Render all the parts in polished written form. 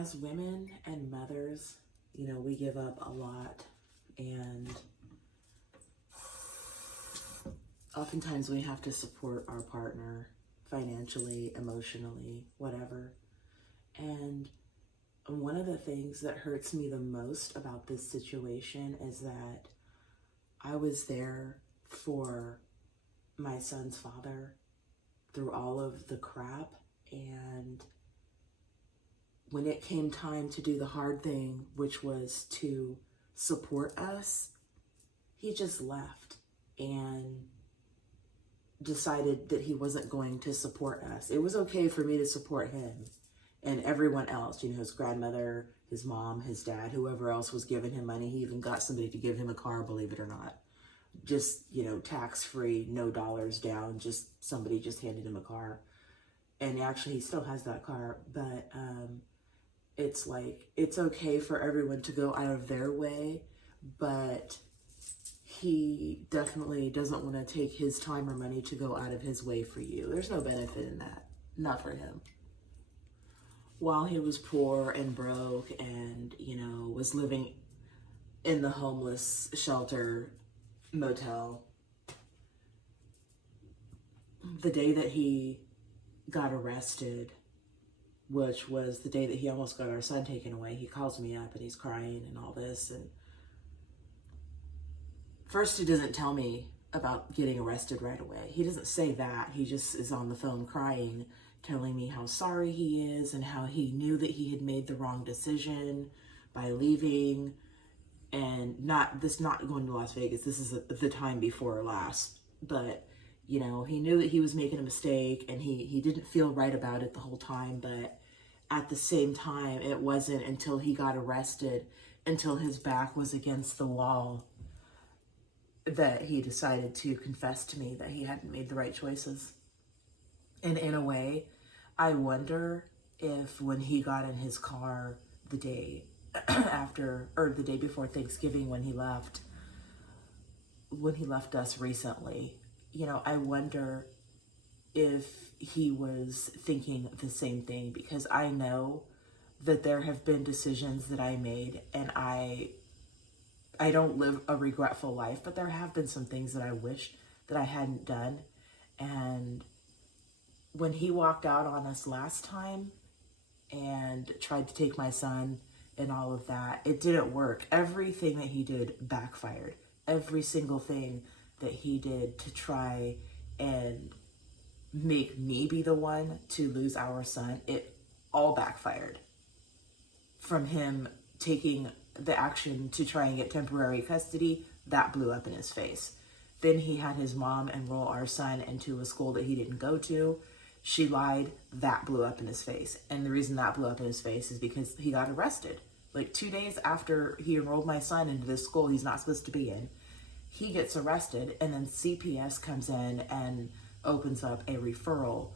as women and mothers, we give up a lot, and oftentimes we have to support our partner financially, emotionally, whatever. And one of the things that hurts me the most about this situation is that I was there for my son's father through all of the crap, and when it came time to do the hard thing, which was to support us, he just left and decided that he wasn't going to support us. It was okay for me to support him and everyone else, his grandmother, his mom, his dad, whoever else was giving him money. He even got somebody to give him a car, believe it or not. Just, tax-free, no dollars down, just somebody just handed him a car. And actually he still has that car, but it's like, it's okay for everyone to go out of their way, but he definitely doesn't want to take his time or money to go out of his way for you. There's no benefit in that. Not for him. While he was poor and broke and, was living in the homeless shelter motel, the day that he got arrested, which was the day that he almost got our son taken away, he calls me up and he's crying and all this. And first, he doesn't tell me about getting arrested right away. He doesn't say that. He just is on the phone crying, telling me how sorry he is and how he knew that he had made the wrong decision by leaving and not going to Las Vegas. This is the time before last. But, he knew that he was making a mistake and he didn't feel right about it the whole time. But at the same time, it wasn't until he got arrested, until his back was against the wall, that he decided to confess to me that he hadn't made the right choices. And in a way, I wonder if when he got in his car the day after, or the day before Thanksgiving, when he left us recently, I wonder if he was thinking the same thing, because I know that there have been decisions that I made, and I don't live a regretful life, but there have been some things that I wish that I hadn't done. And when he walked out on us last time and tried to take my son and all of that, it didn't work. Everything that he did backfired. Every single thing that he did to try and make me be the one to lose our son, it all backfired. From him taking the action to try and get temporary custody, that blew up in his face. Then he had his mom enroll our son into a school that he didn't go to. She lied, that blew up in his face. And the reason that blew up in his face is because he got arrested. Like 2 days after he enrolled my son into this school he's not supposed to be in, he gets arrested, and then CPS comes in and opens up a referral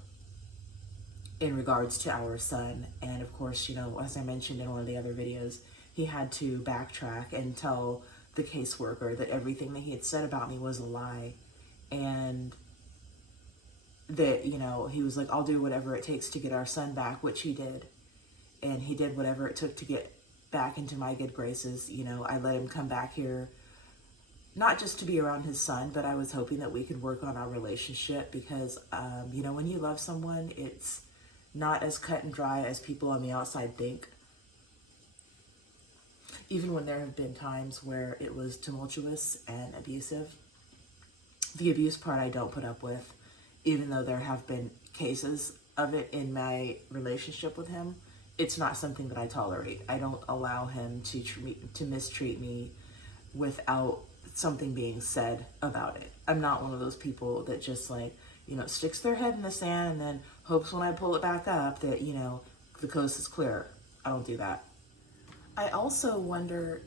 in regards to our son. And of course, as I mentioned in one of the other videos, he had to backtrack and tell the caseworker that everything that he had said about me was a lie. And that, he was like, I'll do whatever it takes to get our son back, which he did. And he did whatever it took to get back into my good graces. I let him come back here, not just to be around his son, but I was hoping that we could work on our relationship, because, when you love someone, it's not as cut and dry as people on the outside think. Even when there have been times where it was tumultuous and abusive, the abuse part I don't put up with, even though there have been cases of it in my relationship with him. It's not something that I tolerate. I don't allow him to mistreat me without something being said about it. I'm not one of those people that just sticks their head in the sand and then hopes when I pull it back up that, the coast is clear. I don't do that. I also wonder,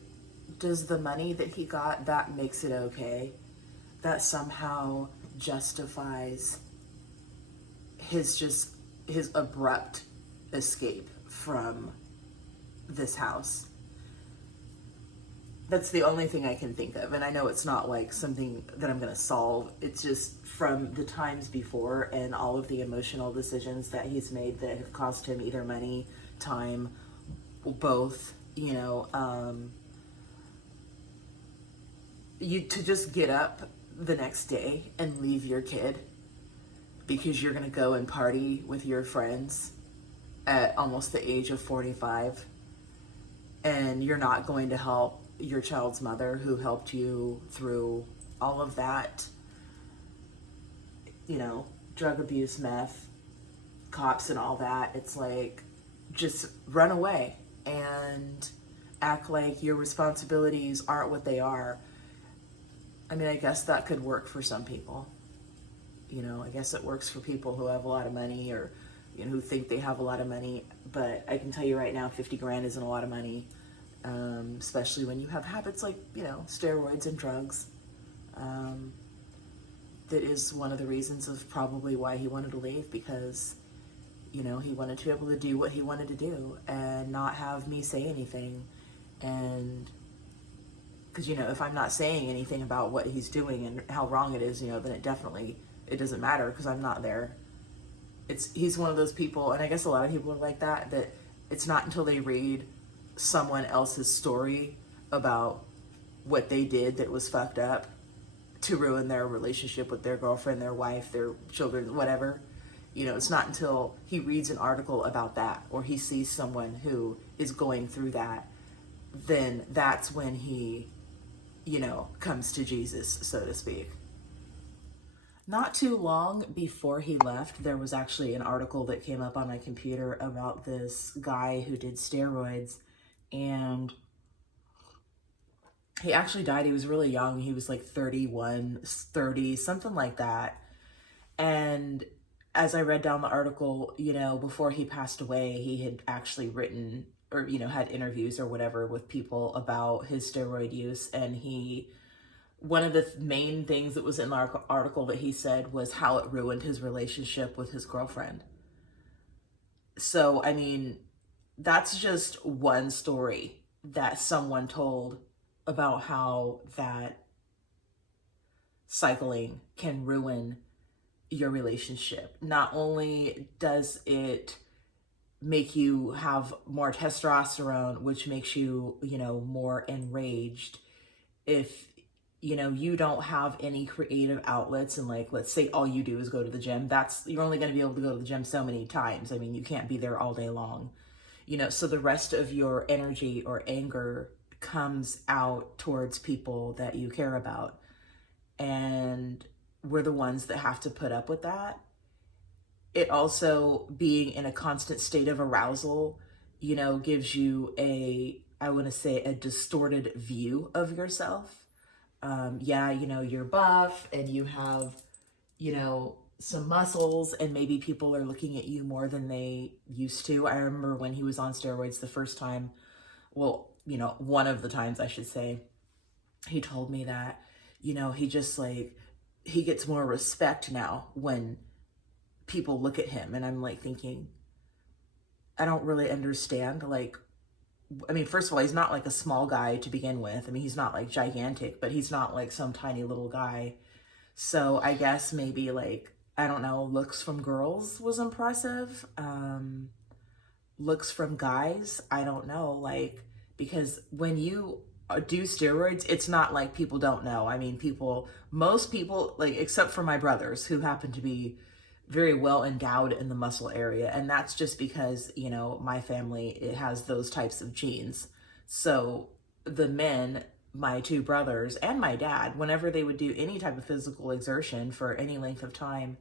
does the money that he got, that makes it okay? That somehow justifies his abrupt escape from this house? That's the only thing I can think of. And I know it's not like something that I'm going to solve. It's just from the times before and all of the emotional decisions that he's made that have cost him either money, time, both, you to just get up the next day and leave your kid because you're going to go and party with your friends at almost the age of 45, and you're not going to help your child's mother who helped you through all of that, drug abuse, meth, cops, and all that. It's like, just run away and act like your responsibilities aren't what they are. I mean, I guess that could work for some people. I guess it works for people who have a lot of money, or who think they have a lot of money. But I can tell you right now, 50 grand isn't a lot of money, especially when you have habits like, steroids and drugs. That is one of the reasons of probably why he wanted to leave, because, he wanted to be able to do what he wanted to do and not have me say anything. And because, if I'm not saying anything about what he's doing and how wrong it is, then it doesn't matter because I'm not there. He's one of those people, and I guess a lot of people are like that it's not until they read someone else's story about what they did that was fucked up to ruin their relationship with their girlfriend, their wife, their children, whatever. It's not until he reads an article about that, or he sees someone who is going through that, then that's when he, comes to Jesus, so to speak. Not too long before he left, there was actually an article that came up on my computer about this guy who did steroids, and he actually died. He was really young. He was like 31, 30, something like that. And as I read down the article, before he passed away, he had actually written or, had interviews or whatever with people about his steroid use. And one of the main things that was in the article that he said was how it ruined his relationship with his girlfriend. So, I mean, that's just one story that someone told about how that cycling can ruin your relationship. Not only does it make you have more testosterone, which makes you, more enraged. If, you don't have any creative outlets, and like, let's say all you do is go to the gym, you're only going to be able to go to the gym so many times. I mean, you can't be there all day long, so the rest of your energy or anger comes out towards people that you care about. And we're the ones that have to put up with that. It also, being in a constant state of arousal, gives you I want to say, a distorted view of yourself. You're buff and you have, some muscles, and maybe people are looking at you more than they used to. I remember when he was on steroids the first time, one of the times I should say, he told me that, he just he gets more respect now when people look at him. And I'm like thinking, I don't really understand. First of all, he's not like a small guy to begin with. I mean, he's not like gigantic, but he's not like some tiny little guy. So I guess maybe I don't know, looks from girls was impressive. Looks from guys, I don't know, because when you do steroids, it's not like people don't know. I mean, most people, except for my brothers who happen to be very well endowed in the muscle area. And that's just because, my family, it has those types of genes. So the men, my two brothers and my dad, whenever they would do any type of physical exertion for any length of time,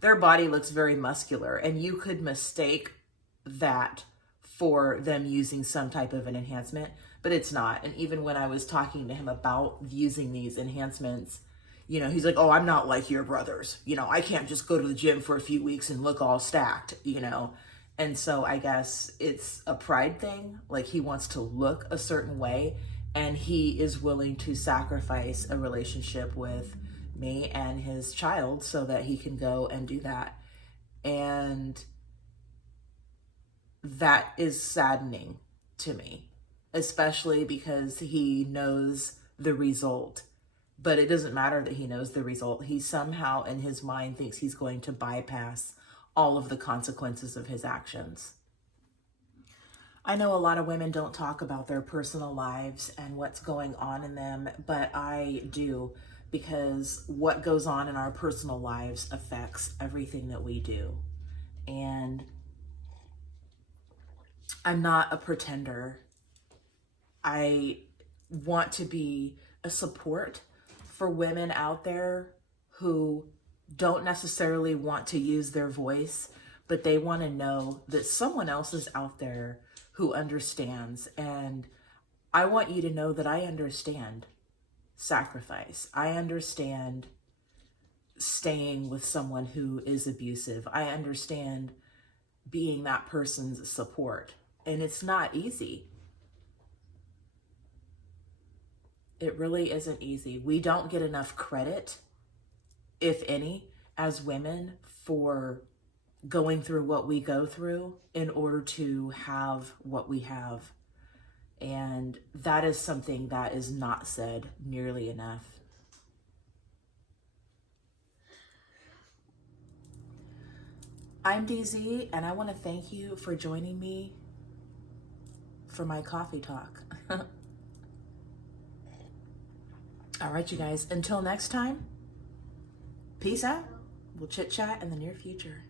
their body looks very muscular, and you could mistake that for them using some type of an enhancement, but it's not. And even when I was talking to him about using these enhancements, he's like, oh, I'm not like your brothers. I can't just go to the gym for a few weeks and look all stacked, And so I guess it's a pride thing. He wants to look a certain way, and he is willing to sacrifice a relationship with me and his child so that he can go and do that. And that is saddening to me, especially because he knows the result. But it doesn't matter that he knows the result. He somehow in his mind thinks he's going to bypass all of the consequences of his actions. I know a lot of women don't talk about their personal lives and what's going on in them, but I do, because what goes on in our personal lives affects everything that we do. And I'm not a pretender. I want to be a support for women out there who don't necessarily want to use their voice, but they want to know that someone else is out there who understands. And I want you to know that I understand sacrifice. I understand staying with someone who is abusive. I understand being that person's support. And it's not easy. It really isn't easy. We don't get enough credit, if any, as women for going through what we go through in order to have what we have. And that is something that is not said nearly enough. I'm DZ, and I want to thank you for joining me for my coffee talk. All right, you guys, until next time, peace out. We'll chit chat in the near future.